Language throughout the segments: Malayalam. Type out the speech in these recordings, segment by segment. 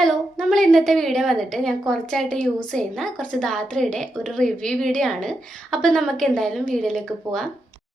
ഹലോ നമ്മൾ ഇന്നത്തെ വീഡിയോ വന്നിട്ട് ഞാൻ കുറച്ചായിട്ട് യൂസ് ചെയ്യുന്ന കുറച്ച് ധാത്രയുടെ ഒരു റിവ്യൂ വീഡിയോ ആണ്. അപ്പം നമുക്ക് എന്തായാലും വീഡിയോയിലേക്ക് പോവാം.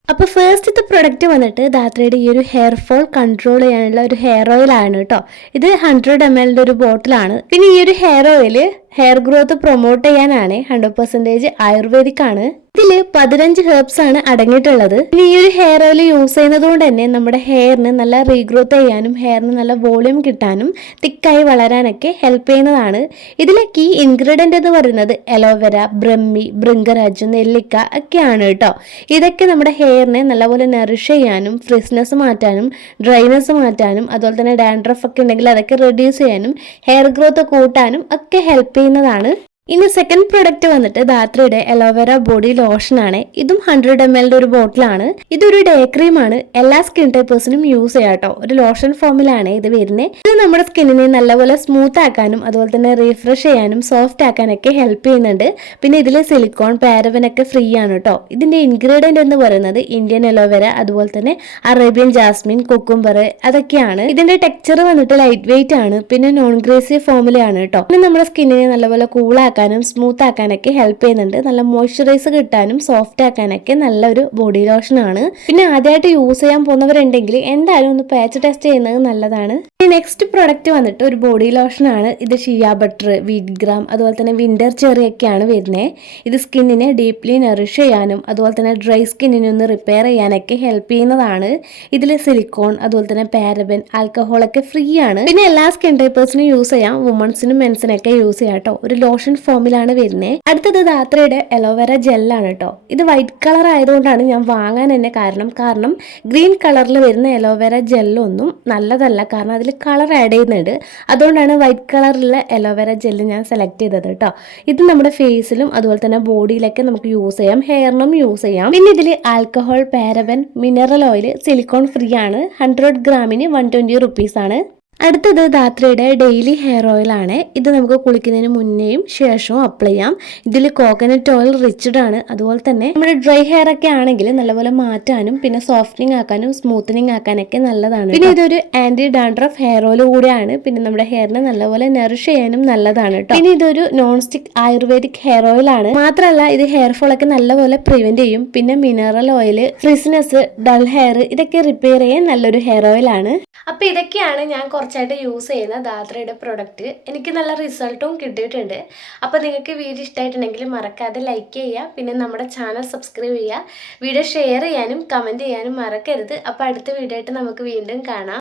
അപ്പോൾ ഫേസ്റ്റത്തെ പ്രൊഡക്റ്റ് വന്നിട്ട് ധാത്രയുടെ ഈ ഒരു ഹെയർ ഫോൾ കൺട്രോൾ ചെയ്യാനുള്ള ഒരു ഹെയർ ഓയിൽ ആണ് കേട്ടോ ഇത് ഹൺഡ്രഡ് എം എല്ലിന്റെ ഒരു ബോട്ടിലാണ് പിന്നെ ഈ ഒരു hair oil hair growth promote ചെയ്യാനാണ് ഹൺഡ്രഡ് പെർസെന്റേജ് ആയുർവേദിക് ആണ് ഇതിൽ പതിനഞ്ച് ഹെർബ്സ് ആണ് അടങ്ങിയിട്ടുള്ളത്. ഈ ഒരു ഹെയർ ഓയിൽ യൂസ് ചെയ്യുന്നത് കൊണ്ട് തന്നെ നമ്മുടെ ഹെയറിന് നല്ല റീഗ്രോത്ത് ചെയ്യാനും ഹെയറിന് നല്ല വോളിയം കിട്ടാനും തിക്കായി വളരാനൊക്കെ ഹെൽപ്പ് ചെയ്യുന്നതാണ്. ഇതിലെ കീ ഇൻഗ്രീഡിയന്റ് എന്ന് പറയുന്നത് എലോവെര ബ്രഹ്മി ബൃങ്കരാജ് നെല്ലിക്ക ഒക്കെയാണ് കേട്ടോ. ഇതൊക്കെ നമ്മുടെ ഹെയറിനെ നല്ലപോലെ നറിഷ് ചെയ്യാനും ഫ്രിസ്നെസ് മാറ്റാനും ഡ്രൈനെസ് മാറ്റാനും അതുപോലെ തന്നെ ഡാൻഡ്രഫ് ഒക്കെ ഉണ്ടെങ്കിൽ അതൊക്കെ റെഡ്യൂസ് ചെയ്യാനും ഹെയർ ഗ്രോത്ത് കൂട്ടാനും ഒക്കെ ഹെൽപ്പ് ചെയ്യുന്നതാണ്. ഇനി സെക്കൻഡ് പ്രൊഡക്റ്റ് വന്നിട്ട് ധാത്രിയുടെ അലോവേര ബോഡി ലോഷൻ ആണ്. ഇതും ഹൺഡ്രഡ് എം എല്ലിന്റെ ഒരു ബോട്ടിലാണ് ഇതൊരു ഡേ ക്രീം ആണ്. എല്ലാ സ്കിൻ ടൈപ്പേഴ്സിനും യൂസ് ചെയ്യാട്ടോ ഒരു ലോഷൻ ഫോമിലാണ് ഇത് വരുന്നത് ഇത് നമ്മുടെ സ്കിന്നിനെ നല്ലപോലെ സ്മൂത്ത് ആക്കാനും അതുപോലെ തന്നെ റീഫ്രഷ് ചെയ്യാനും സോഫ്റ്റ് ആക്കാനൊക്കെ ഹെൽപ്പ് ചെയ്യുന്നുണ്ട്. പിന്നെ ഇതിൽ സിലിക്കോൺ പാരവൻ ഒക്കെ ഫ്രീ ആണ് കേട്ടോ. ഇതിന്റെ ഇൻഗ്രീഡിയന്റ് എന്ന് പറയുന്നത് ഇന്ത്യൻ അലോവേര അതുപോലെ തന്നെ അറേബ്യൻ ജാസ്മിൻ കൊക്കുംബർ അതൊക്കെയാണ്. ഇതിന്റെ ടെക്സ്ചർ വന്നിട്ട് ലൈറ്റ് വെയിറ്റ് ആണ്. പിന്നെ നോൺ ഗ്രേസി ഫോമിലാണ് കേട്ടോ. പിന്നെ നമ്മുടെ സ്കിന്നിനെ നല്ലപോലെ കൂളാക്കാനും സ്മൂത്ത് ആക്കാനൊക്കെ ഹെൽപ്പ് ചെയ്യുന്നുണ്ട്. നല്ല മോയ്സ്ചറൈസ് കിട്ടാനും സോഫ്റ്റ് ആക്കാനൊക്കെ നല്ലൊരു ബോഡി ലോഷൻ ആണ്. പിന്നെ ആദ്യമായിട്ട് യൂസ് ചെയ്യാൻ പോകുന്നവരുണ്ടെങ്കിൽ എന്തായാലും ഒന്ന് പാച്ച് ടെസ്റ്റ് ചെയ്യുന്നത് നല്ലതാണ്. ഇനി നെക്സ്റ്റ് പ്രൊഡക്റ്റ് വന്നിട്ട് ഒരു ബോഡി ലോഷൻ ആണ്. ഇത് ഷിയ ബട്ടർ വീറ്റ് ഗ്രാം അതുപോലെ തന്നെ വിന്റർ ചെറി ഒക്കെയാണ് വരുന്നത് ഇത് സ്കിന്നിനെ ഡീപ്ലി നറിഷ് ചെയ്യാനും അതുപോലെ തന്നെ ഡ്രൈ സ്കിന്നിനെ ഒന്ന് റിപ്പയർ ചെയ്യാനൊക്കെ ഹെൽപ്പ് ചെയ്യുന്നതാണ്. ഇതിൽ സിലിക്കോൺ അതുപോലെ തന്നെ പാരബൻ ആൽക്കഹോൾ ഒക്കെ ഫ്രീ ആണ്. പിന്നെ എല്ലാ സ്കിൻ ടൈപ്പേഴ്സിനും യൂസ് ചെയ്യാം. വുമൺസിനും മെൻസിനൊക്കെ യൂസ് ചെയ്യാം കേട്ടോ ഒരു ലോഷൻ ഫോമിലാണ് വരുന്നത് അടുത്തത് ധാത്രയുടെ അലോവേര ജെല്ലാണ് കേട്ടോ ഇത് വൈറ്റ് കളർ ആയതുകൊണ്ടാണ് ഞാൻ വാങ്ങാൻ തന്നെ കാരണം. കാരണം ഗ്രീൻ കളറിൽ വരുന്ന അലോവേര ജെല്ലൊന്നും നല്ലതല്ല. കാരണം അതിൽ കളർ ആഡ് ചെയ്യുന്നുണ്ട്. അതുകൊണ്ടാണ് വൈറ്റ് കളറിലുള്ള അലോവേര ജെല്ല് ഞാൻ സെലക്ട് ചെയ്തത് കേട്ടോ ഇത് നമ്മുടെ ഫേസിലും അതുപോലെ തന്നെ ബോഡിയിലൊക്കെ നമുക്ക് യൂസ് ചെയ്യാം. ഹെയറിനും യൂസ് ചെയ്യാം. പിന്നെ ഇതിൽ alcohol paraben mineral oil silicone free ആണ്. ഹൺഡ്രഡ് ഗ്രാമിന് വൺ ട്വന്റി ആണ്. അടുത്തത് ധാത്രയുടെ ഡെയിലി ഹെയർ ഓയിലാണ്. ആണ് ഇത് നമുക്ക് കുളിക്കുന്നതിന് മുന്നേയും ശേഷവും അപ്ലൈ ചെയ്യാം. ഇതിൽ കോക്കനട്ട് ഓയിൽ റിച്ചഡ് ആണ്. അതുപോലെ തന്നെ നമ്മുടെ ഡ്രൈ ഹെയർ ഒക്കെ ആണെങ്കിൽ നല്ലപോലെ മാറ്റാനും പിന്നെ സോഫ്റ്റനിങ് ആക്കാനും സ്മൂത്തനിങ് ആക്കാനൊക്കെ നല്ലതാണ് പിന്നെ ഇതൊരു ആന്റി ഡാൻഡ്രഫ് ഹെയർ ഓയിൽ കൂടിയാണ്. പിന്നെ നമ്മുടെ ഹെയറിനെ നല്ലപോലെ നറിഷ് ചെയ്യാനും നല്ലതാണ് കേട്ടോ. പിന്നെ ഇതൊരു non stick ayurvedic hair oil ആണ്. മാത്രമല്ല ഇത് ഹെയർ ഫോൾ ഒക്കെ നല്ലപോലെ പ്രിവെന്റ് ചെയ്യും. പിന്നെ mineral oil frizziness dull hair ഇതൊക്കെ റിപ്പയർ ചെയ്യാൻ നല്ലൊരു ഹെയർ ഓയിൽ ആണ്. അപ്പൊ ഇതൊക്കെയാണ് ഞാൻ കുറച്ചായിട്ട് യൂസ് ചെയ്യുന്ന ദാദ്രയുടെ പ്രൊഡക്റ്റ് എനിക്ക് നല്ല റിസൾട്ടും കിട്ടിയിട്ടുണ്ട്. അപ്പോൾ നിങ്ങൾക്ക് വീഡിയോ ഇഷ്ടമായിട്ടുണ്ടെങ്കിൽ മറക്കാതെ ലൈക്ക് ചെയ്യുക പിന്നെ നമ്മുടെ ചാനൽ സബ്സ്ക്രൈബ് ചെയ്യുക. വീഡിയോ ഷെയർ ചെയ്യാനും കമന്റ് ചെയ്യാനും മറക്കരുത്. അപ്പോൾ അടുത്ത വീഡിയോ ആയിട്ട് നമുക്ക് വീണ്ടും കാണാം.